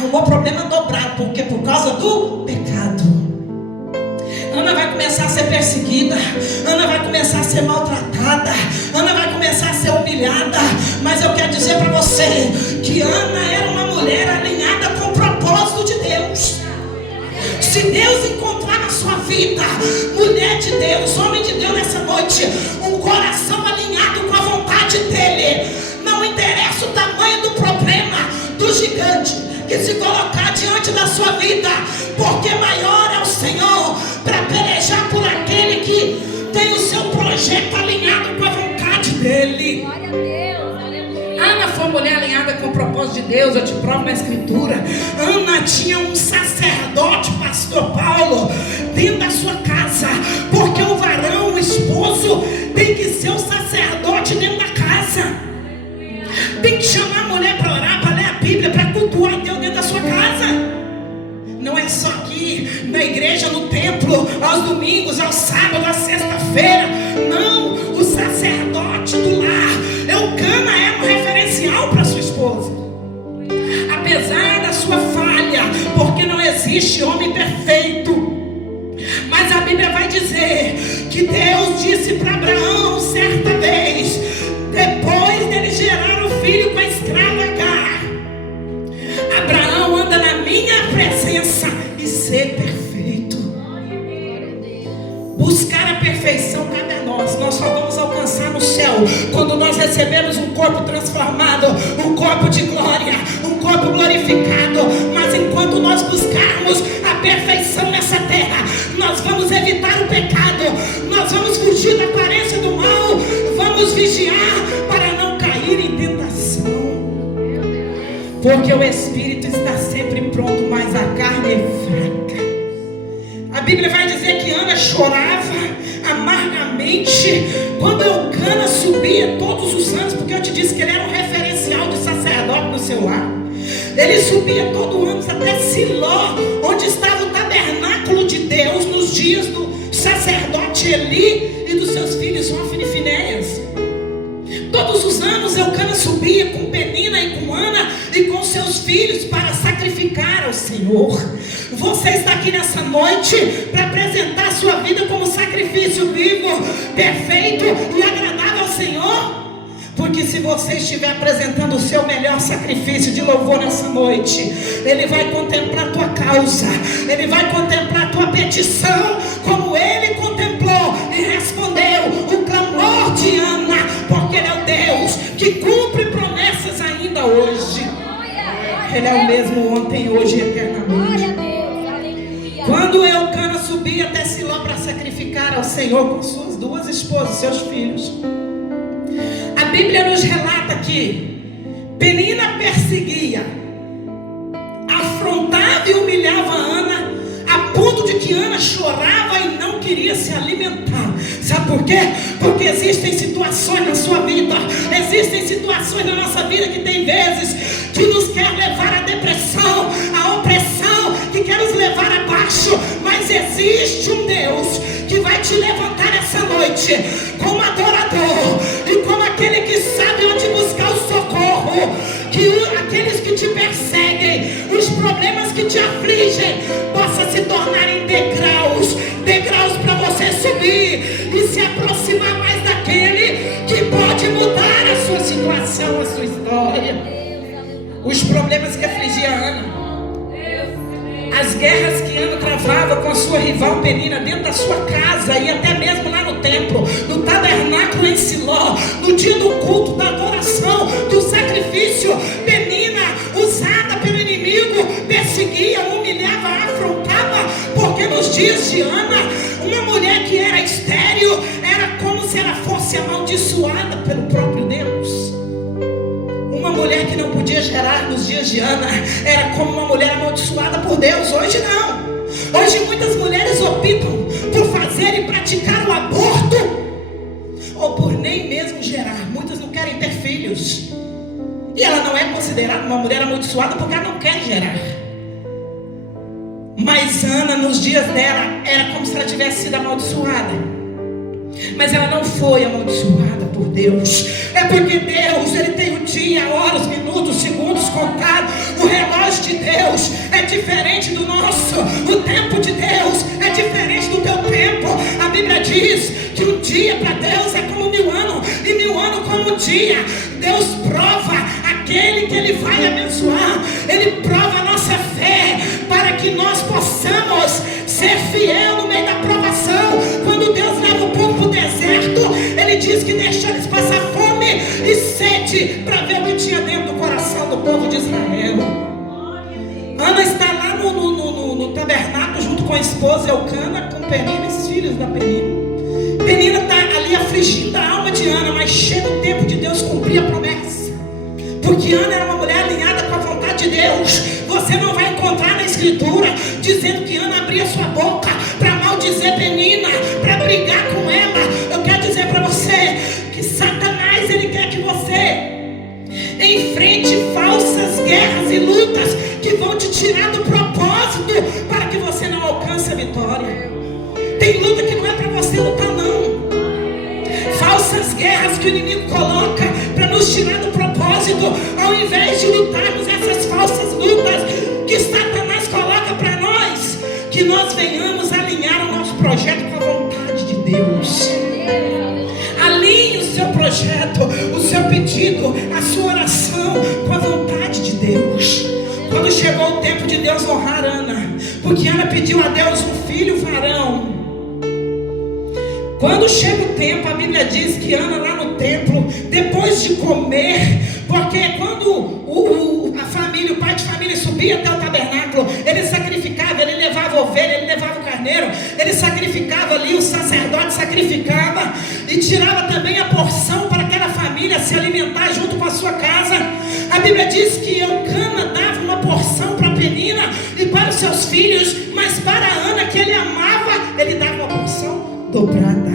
arrumou problema dobrado, porque por causa do pecado. Ana vai começar a ser perseguida, Ana vai começar a ser maltratada, Ana vai começar a ser humilhada. Mas eu quero dizer para você que Ana era uma mulher alinhada com o propósito de Deus. Se Deus encontrar na sua vida, mulher de Deus, homem de Deus, nessa noite, um coração alinhado com a vontade dele, não interessa o tamanho do problema, do gigante que se colocar diante da sua vida, porque maior é o Senhor para pelejar por aquele que tem o seu projeto alinhado com a vontade dele. Glória a Deus, aleluia. Ana foi mulher alinhada com o propósito de Deus. Eu te provo na escritura. Ana tinha um sacerdote, pastor Paulo, dentro da sua casa, porque o varão, o esposo, tem que ser o sacerdote dentro da casa. Tem que chamar a mulher para orar, para ler a Bíblia, para cultuar Deus dentro da sua casa. Não é só aqui na igreja, no templo, aos domingos, aos sábados, à sexta-feira. Não, o sacerdote do lar, Eucana, é um referencial para sua esposa. Apesar da sua falha, porque não existe homem perfeito, mas a Bíblia vai dizer que Deus disse para Abraão certa vez, depois dele gerar o filho com a escrava Agar: Abraão, anda na minha presença e ser perfeito. Buscar a perfeição cabe a nós. Nós só vamos alcançar no céu quando nós recebemos um corpo transformado, um corpo de glória, um corpo glorificado. Mas enquanto nós buscarmos a perfeição nessa terra, nós vamos evitar o pecado, nós vamos fugir da aparência do mal, vamos vigiar para não cair em tentação, porque o espírito está sempre pronto, mas a carne é fraca. A Bíblia vai dizer que Ana chorava amargamente quando Eucana subia todos os anos, porque eu te disse que ele era um referencial de sacerdote no seu lar. Ele subia todo ano até Siló, onde estava o tabernáculo de Deus, nos dias do sacerdote Eli e dos seus filhos Hófni e Finéias. Todos os anos Eucana subia com Penina e com Ana e com seus filhos para sacrificar ao Senhor. Você está aqui nessa noite para apresentar a sua vida como sacrifício vivo, perfeito e agradável ao Senhor? Porque se você estiver apresentando o seu melhor sacrifício de louvor nessa noite, Ele vai contemplar a tua causa, Ele vai contemplar a tua petição, como Ele contemplou e respondeu o clamor de Ana, porque Ele é o Deus que cumpre promessas ainda hoje. Ele é o mesmo ontem, hoje e eternamente. Quando Eucana subia até Siló para sacrificar ao Senhor com suas duas esposas, seus filhos, a Bíblia nos relata que Penina perseguia, afrontava e humilhava Ana, a ponto de que Ana chorava e não queria se alimentar. Sabe por quê? Porque existem situações na sua vida, existem situações na nossa vida que tem vezes que nos quer levar à depressão, à opressão, que quer nos levar abaixo. Mas existe um Deus que vai te levantar essa noite como adorador e como aquele que sabe onde buscar o socorro, que aqueles que te perseguem, os problemas que te afligem, possa se tornar em degraus para você subir e se aproximar mais daquele que pode mudar a sua situação, a sua história. Os problemas que afligiam Ana, as guerras que Ana travava com a sua rival Penina dentro da sua casa e até mesmo lá no templo, no tabernáculo em Siló, no dia do culto, da adoração, do sacrifício, Penina, usada pelo inimigo, perseguia, humilhava, afrontava, porque nos dias de Ana, uma mulher que era estéril era como se ela fosse amaldiçoada pelo próprio Deus. Uma mulher que não podia gerar nos dias de Ana era como uma mulher amaldiçoada por Deus. Hoje não. Hoje muitas mulheres optam por fazer e praticar o aborto, ou por nem mesmo gerar. Muitas não querem ter filhos, e ela não é considerada uma mulher amaldiçoada porque ela não quer gerar. Mas Ana, nos dias dela, era como se ela tivesse sido amaldiçoada. Mas ela não foi amaldiçoada por Deus. É porque Deus, Ele tem o dia, horas, minutos, segundos contados. O relógio de Deus é diferente do nosso. O tempo de Deus é diferente do teu tempo. A Bíblia diz que um dia para Deus é como 1000 anos, e 1000 anos como um dia. Deus prova aquele que Ele vai abençoar. Ele prova a nossa fé para que nós possamos ser fiel no meio da provação. Quando Deus leva o povo para o deserto, Ele diz que deixou eles passar fome e sede para ver o que tinha dentro do coração do povo de Israel. Ana está lá no tabernáculo junto com a esposa Elcana, com Penina e os filhos da Penina. Penina está ali afligindo a alma de Ana, mas chega o tempo de Deus cumprir a promessa. Porque Ana era uma mulher alinhada com a vontade de Deus. Você não vai encontrar na escritura dizendo que Ana abria sua boca para maldizer Penina, para brigar com ela. Eu quero dizer para você que Satanás, ele quer que você enfrente falsas guerras e lutas que vão te tirar do propósito para que você não alcance a vitória. Tem luta que não é para você lutar, não. Falsas guerras que o inimigo coloca para nos tirar do propósito, ao invés de lutarmos essas falsas lutas que Satanás coloca para nós, que nós venhamos alinhar o nosso projeto com a vontade de Deus. Alinhe o seu projeto, o seu pedido, a sua oração com a vontade de Deus. Quando chegou o tempo de Deus honrar Ana, porque Ana pediu a Deus um filho varão. Quando chega o tempo, a Bíblia diz que Ana lá no templo, depois de comer, porque quando a família, o pai de família subia até o tabernáculo, ele sacrificava, ele levava ovelha, ele levava o carneiro, ele sacrificava ali, o sacerdote sacrificava e tirava também a porção para aquela família se alimentar junto com a sua casa. A Bíblia diz que Elcana dava uma porção para Penina e para os seus filhos, mas para Ana, que ele amava, ele dava uma porção dobrada.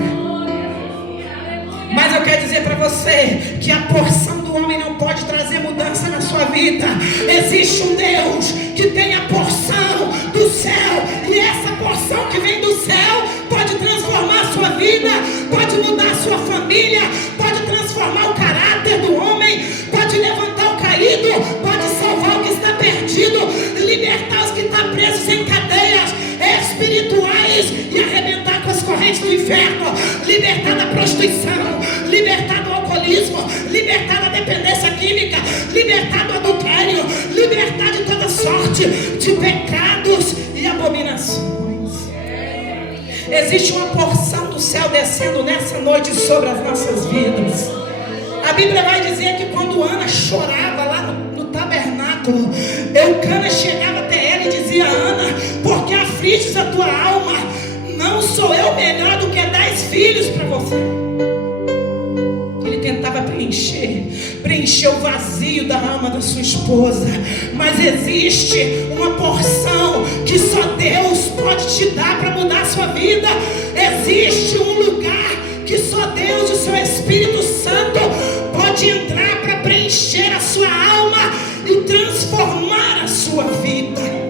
Mas eu quero dizer para você que a porção do homem não pode trazer mudança na sua vida. Existe um Deus que tem a porção do céu, e essa porção que vem do céu pode transformar a sua vida, pode mudar a sua família, pode transformar o caráter do homem, pode levantar o caído, pode salvar o que está perdido, libertar os que estão presos em cadeias espirituais e arrebentar com as correntes do inferno, libertar da prostituição, libertar do alcoolismo, libertar da dependência química, libertar do adultério, libertar de toda sorte de pecados e abominações. Existe uma porção do céu descendo nessa noite sobre as nossas vidas. A Bíblia vai dizer que quando Ana chorava lá no tabernáculo, Elcana chegava até ela e dizia: Ana, porque afliges a tua alma? Não sou eu melhor do que 10 filhos para você? Ele tentava preencher o vazio da alma da sua esposa. Mas existe uma porção que só Deus pode te dar para mudar a sua vida. Existe um lugar que só Deus e o seu Espírito Santo pode entrar para preencher a sua alma e transformar a sua vida.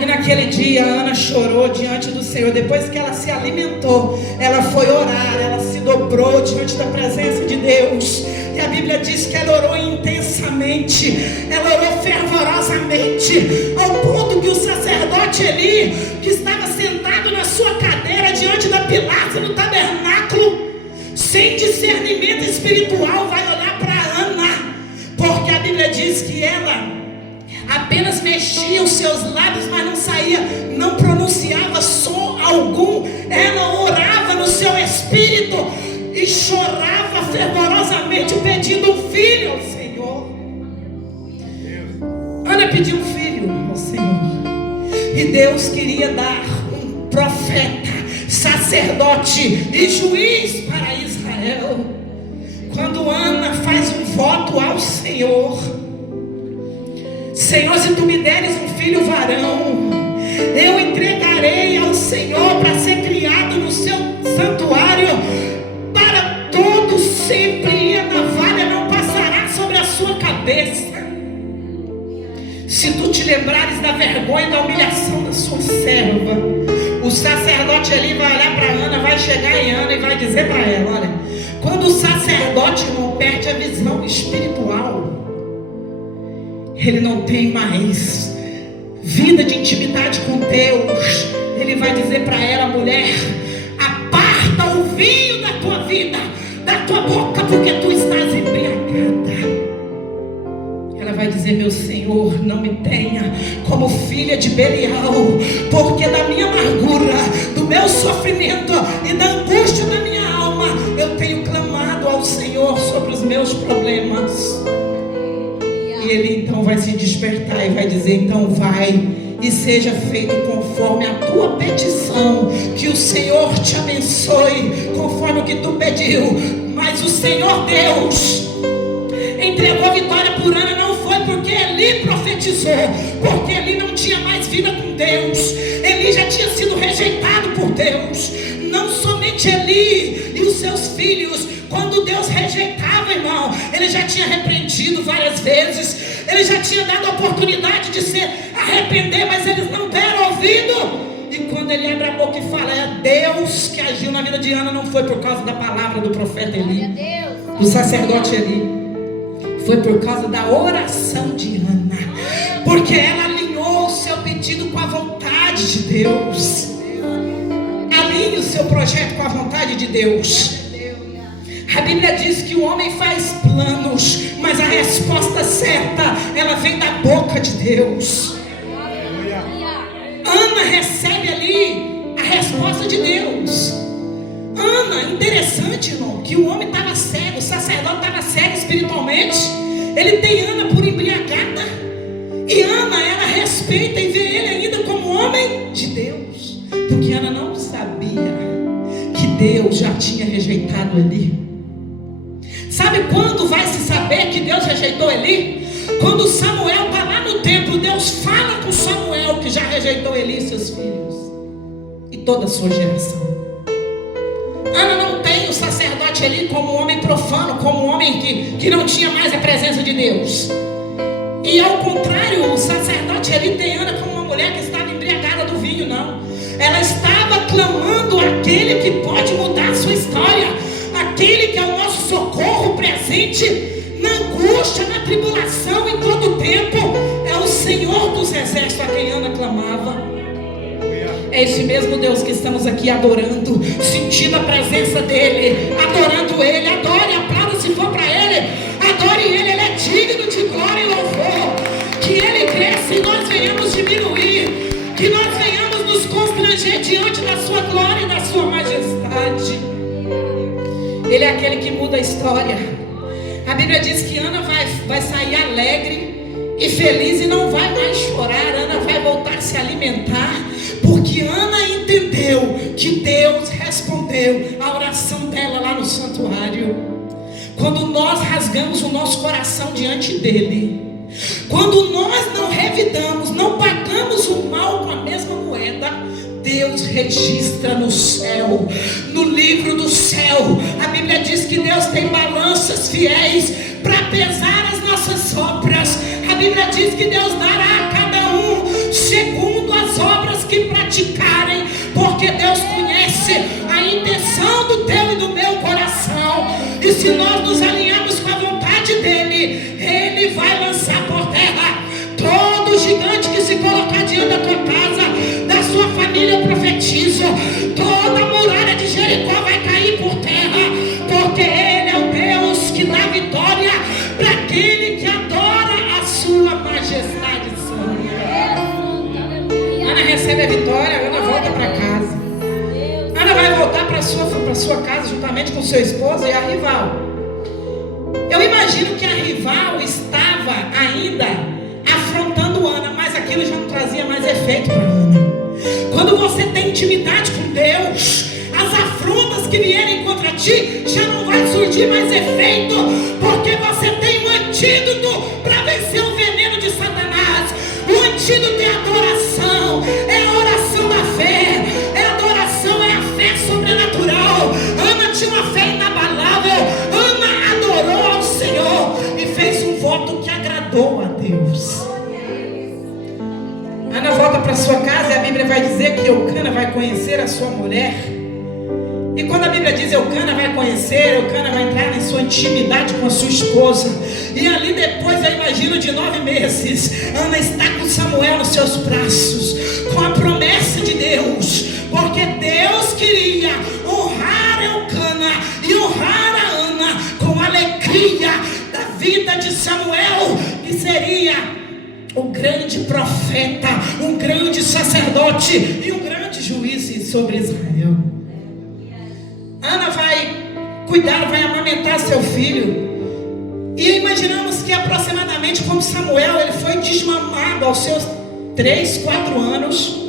E naquele dia Ana chorou diante do Senhor. Depois que ela se alimentou, ela foi orar, ela se dobrou diante da presença de Deus. E a Bíblia diz que ela orou intensamente, ela orou fervorosamente, ao ponto que o sacerdote Eli, que estava sentado na sua cadeira diante da pilastra do tabernáculo, sem discernimento espiritual, vai olhar para Ana, porque a Bíblia diz que ela apenas mexia os seus lábios, mas não saía, não pronunciava som algum. Ela orava no seu espírito e chorava fervorosamente, pedindo um filho ao Senhor. Ana pediu um filho ao Senhor, e Deus queria dar um profeta, sacerdote e juiz para Israel. Quando Ana faz um voto ao Senhor: Senhor, se tu me deres um filho varão, eu entregarei ao Senhor para ser criado no seu santuário para todo sempre, e a navalha não passará sobre a sua cabeça. Se tu te lembrares da vergonha e da humilhação da sua serva, o sacerdote ali vai olhar para Ana, vai chegar em Ana e vai dizer para ela: olha, quando o sacerdote não perde a visão espiritual, ele não tem mais vida de intimidade com Deus. Ele vai dizer para ela: mulher, aparta o vinho da tua vida, da tua boca, porque tu estás embriagada. Ela vai dizer: meu Senhor, não me tenha como filha de Belial, porque da minha amargura, do meu sofrimento e da angústia da minha alma, eu tenho clamado ao Senhor sobre os meus problemas. E ele então vai se despertar e vai dizer: então vai e seja feito conforme a tua petição, que o Senhor te abençoe conforme o que tu pediu. Mas o Senhor Deus entregou a vitória por Ana, não foi porque Eli profetizou, porque Eli não tinha mais vida com Deus. Eli já tinha sido rejeitado por Deus. Não somente Eli e os seus filhos, quando Deus rejeitava, irmão, ele já tinha repreendido várias vezes, ele já tinha dado a oportunidade de se arrepender, mas eles não deram ouvido. E quando ele abre a boca e fala: é Deus que agiu na vida de Ana, não foi por causa da palavra do profeta Eli, do sacerdote Eli, foi por causa da oração de Ana, porque ela alinhou o seu pedido com a vontade de Deus. Alinhe o seu projeto com a vontade de Deus. A Bíblia diz que o homem faz planos, mas a resposta certa, ela vem da boca de Deus. Ana recebe ali a resposta de Deus. Ana, interessante, irmão, que o homem estava cego, o sacerdote estava cego espiritualmente. Ele tem Ana por embriagada, e Ana, ela respeita e vê ele ainda como homem de Deus, porque Ana não sabia que Deus já tinha rejeitado Eli. Sabe quando vai se saber que Deus rejeitou Eli? Quando Samuel está lá no templo, Deus fala com Samuel que já rejeitou Eli e seus filhos e toda a sua geração. Ana não tem o sacerdote Eli como um homem profano, como um homem que não tinha mais a presença de Deus. E ao contrário, o sacerdote Eli tem Ana como uma mulher que estava embriagada do vinho, não. Ela estava clamando aquele que pode mudar a sua história, aquele que é o nosso socorro presente na angústia, na tribulação, em todo o tempo. É o Senhor dos exércitos a quem Ana clamava. É esse mesmo Deus que estamos aqui adorando, sentindo a presença dEle, adorando Ele. Adore, aplauda se for para Ele, adore Ele, Ele é digno de glória e louvor. Que Ele cresça e nós venhamos diminuir, que nós venhamos nos constranger diante da sua glória e da sua majestade. Ele é aquele que muda a história. A Bíblia diz que Ana vai sair alegre e feliz e não vai mais chorar. Ana vai voltar a se alimentar, porque Ana entendeu que Deus respondeu a oração dela lá no santuário. Quando nós rasgamos o nosso coração diante dele, quando nós não revidamos, não pagamos o mal com a mesma moeda, Deus registra no céu, no livro do céu. A Bíblia diz que Deus tem balanças fiéis para pesar as nossas obras. A Bíblia diz que Deus dará a cada um segundo as obras que praticarem, porque Deus conhece a intenção do teu e do meu coração. E se nós nos alinharmos com a vontade dele, ele vai lançar por terra todo gigante que se colocar diante da tua casa, da sua família. Eu profetizo, toda a muralha de Jericó vai cair por terra, porque ele é o Deus que dá vitória para aquele que adora a sua majestade santa. Ana recebe a vitória, Ana volta para casa. Ana vai voltar para sua casa juntamente com seu esposo e a rival. Eu imagino que a rival estava ainda afrontando Ana, mas aquilo já não trazia mais efeito para Ana. Quando você tem intimidade com Deus, as afrontas que vierem contra ti já não vai surgir mais efeito, porque você tem um antídoto para vencer o veneno de Satanás. O antídoto é a adoração, é a oração da fé, é a adoração, é a fé sobrenatural. Ana tinha uma fé inabalável. Ana adorou ao Senhor e fez um voto que agradou a Deus. Bíblia vai dizer que Eucana vai conhecer a sua mulher. E quando a Bíblia diz Eucana vai conhecer, Eucana vai entrar em sua intimidade com a sua esposa. E ali depois, eu imagino, de 9 meses, Ana está com Samuel nos seus braços, com a promessa de Deus, porque Deus queria honrar Eucana e honrar a Ana com a alegria da vida de Samuel, que seria um grande profeta, um grande sacerdote e um grande juiz sobre Israel. Ana vai cuidar, vai amamentar seu filho. E imaginamos que aproximadamente como Samuel, ele foi desmamado aos seus 3, 4 anos.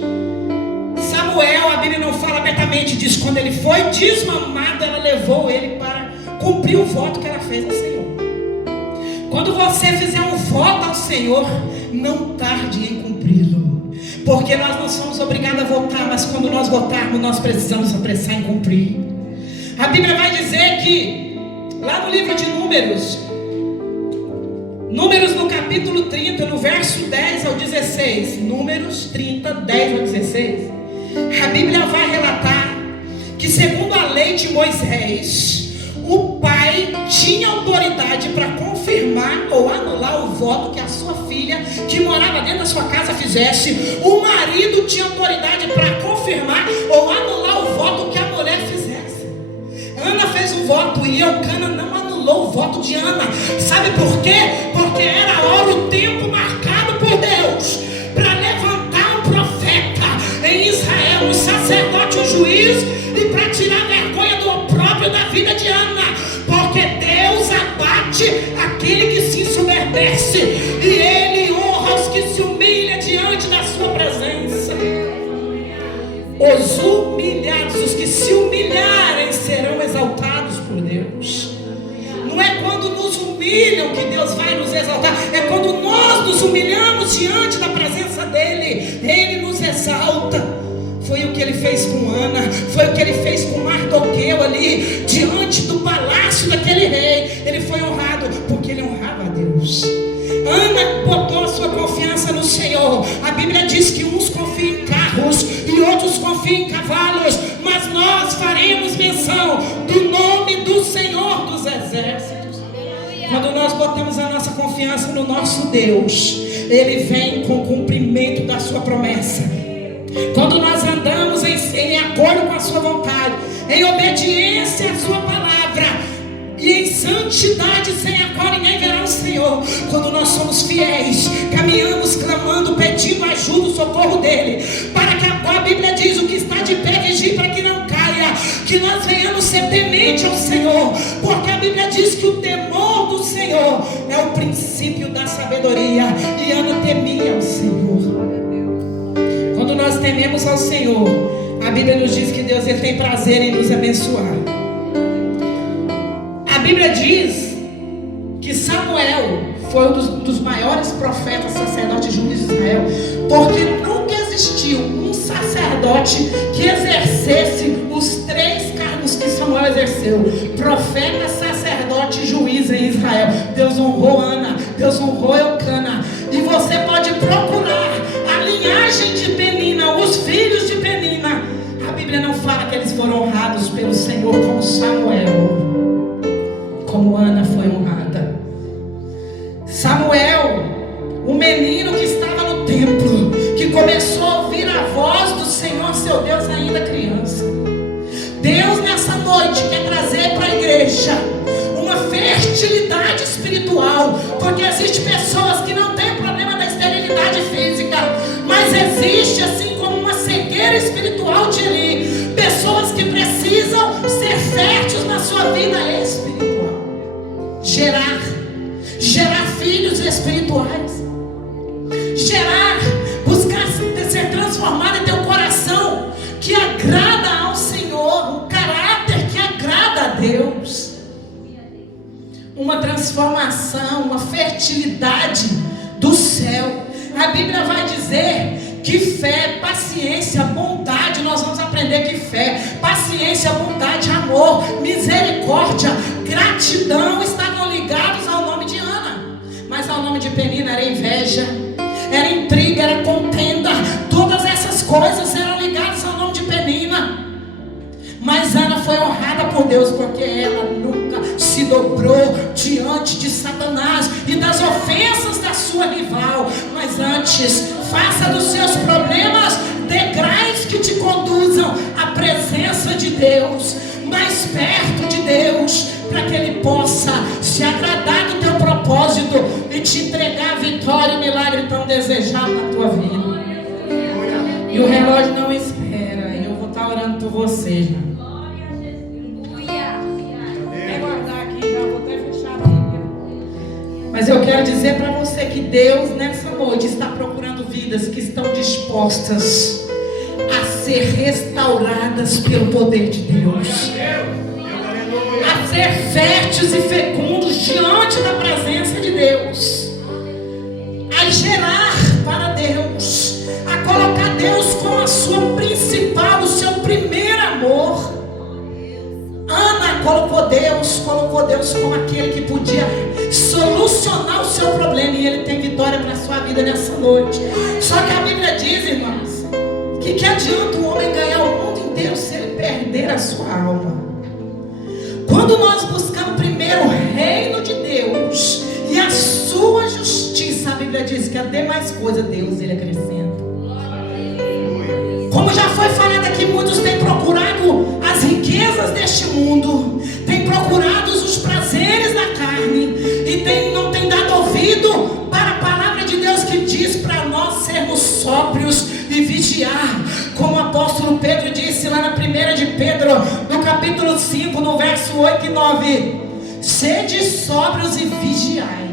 Samuel, a Bíblia não fala abertamente disso. Quando ele foi desmamado, ela levou ele para cumprir o voto que ela fez ao Senhor. Quando você fizer um voto ao Senhor, não tarde em cumpri-lo, porque nós não somos obrigados a votar, mas quando nós votarmos, nós precisamos apressar em cumprir. A Bíblia vai dizer que lá no livro de Números no capítulo 30, no verso 10 ao 16, Números 30, 10 ao 16, a Bíblia vai relatar que segundo a lei de Moisés, o pai tinha autoridade para confirmar ou anular o voto que a sua filha, que morava dentro da sua casa, fizesse. O marido tinha autoridade para confirmar ou anular o voto que a mulher fizesse. Ana fez um voto e Eucana não anulou o voto de Ana. Sabe por quê? Porque era a hora, o tempo marcado por Deus para levantar um profeta em Israel, um sacerdote, um juiz, e para tirar a vergonha do opróbrio da vida de Ana, porque Deus abate aquele que se ensoberbece e Ele honra os que se humilham diante da sua presença. Os humilhados, os que se humilharem, serão exaltados por Deus. Não é quando nos humilham que Deus vai nos exaltar, é quando nós nos humilhamos diante da presença dEle, Ele nos exalta. Foi o que ele fez com Ana, foi o que ele fez com Mardoqueu ali, diante do palácio daquele rei. Ele foi honrado, porque ele honrava a Deus. Ana botou a sua confiança no Senhor. A Bíblia diz que uns confiam em carros e outros confiam em cavalos, mas nós faremos menção do nome do Senhor dos exércitos. Quando nós botamos a nossa confiança no nosso Deus, Ele vem com o cumprimento da sua promessa. Quando nós andamos em acordo com a sua vontade, em obediência à sua palavra e em santidade, sem a qual ninguém verá o Senhor, quando nós somos fiéis, caminhamos clamando, pedindo ajuda, o socorro dele, para que a Bíblia diz: o que está de pé vigie para que não caia, que nós venhamos ser temente ao Senhor, porque a Bíblia diz que o temor do Senhor é o princípio da sabedoria, e Ana temia o Senhor. Quando nós tememos ao Senhor, a Bíblia nos diz que Deus, Ele tem prazer em nos abençoar. A Bíblia diz que Samuel foi um dos maiores profetas, sacerdotes e juízes de Israel, porque nunca existiu um sacerdote que exercesse os 3 cargos que Samuel exerceu: profeta, sacerdote e juiz em Israel. Deus honrou Ana, Deus honrou Eucana, e você pode procurar a linhagem de Penina, os filhos de Penina. A Bíblia não fala que eles foram honrados pelo Senhor como Samuel, como Ana foi honrada. Samuel, o menino que estava no templo, que começou a ouvir a voz do Senhor seu Deus ainda criança. Deus nessa noite quer trazer para a igreja uma fertilidade espiritual, porque existem pessoas que não têm problema da esterilidade física, mas existe, assim como uma cegueira espiritual de Eli, pessoas que precisam ser férteis na sua vida espiritual, gerar filhos espirituais, buscar ser transformado em teu coração, que agrada ao Senhor, um caráter que agrada a Deus, uma transformação, uma fertilidade do céu. A Bíblia vai dizer que fé, paciência, bondade, nós vamos aprender que fé, paciência, bondade, amor, misericórdia, gratidão estavam ligados ao nome de Ana, mas ao nome de Penina era inveja, era intriga, era contenda. Todas essas coisas Deus, porque ela nunca se dobrou diante de Satanás e das ofensas da sua rival, mas antes faça dos seus problemas degraus que te conduzam à presença de Deus, mais perto de Deus, para que Ele possa se agradar do teu propósito e te entregar a vitória e o milagre tão desejado na tua vida. E o relógio não espera, e eu vou estar orando por você já. Vem guardar aqui, já vou até fechar a Bíblia. Mas eu quero dizer para você que Deus nessa noite está procurando vidas que estão dispostas a ser restauradas pelo poder de Deus, a ser férteis e fecundos diante da presença de Deus, a gerar para Deus, a colocar Deus como a sua principal, o seu primeiro amor. Ana colocou Deus como aquele que podia solucionar o seu problema, e Ele tem vitória para a sua vida nessa noite. Só que a Bíblia diz, irmãos, que adianta o homem ganhar o mundo inteiro se ele perder a sua alma? Quando nós buscamos primeiro o reino de Deus e a sua justiça, a Bíblia diz que a demais coisa Deus Ele acrescenta. Como já foi falado aqui, muitos têm procurado as riquezas deste mundo, têm procurado os prazeres da carne e não têm dado ouvido para a palavra de Deus, que diz para nós sermos sóbrios e vigiar, como o apóstolo Pedro disse lá na 1 de Pedro, no capítulo 5, no verso 8 e 9: sede sóbrios e vigiai.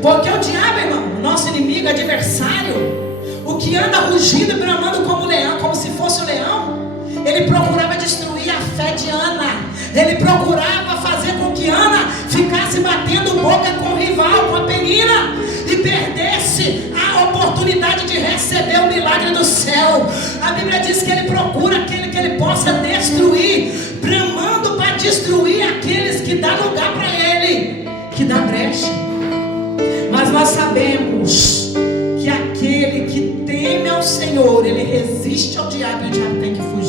Porque o diabo, irmão, nosso inimigo, adversário, o que anda rugindo e bramando como leão, como se fosse o leão, ele procurava destruir a fé de Ana. Ele procurava fazer com que Ana ficasse batendo boca com o rival, com a Penina, e perdesse a oportunidade de receber o milagre do céu. A Bíblia diz que ele procura aquele que ele possa destruir, bramando para destruir aqueles que dá lugar para ele, que dá brecha. Mas nós sabemos que aquele que teme ao Senhor, ele resiste ao diabo, e o diabo tem que fugir.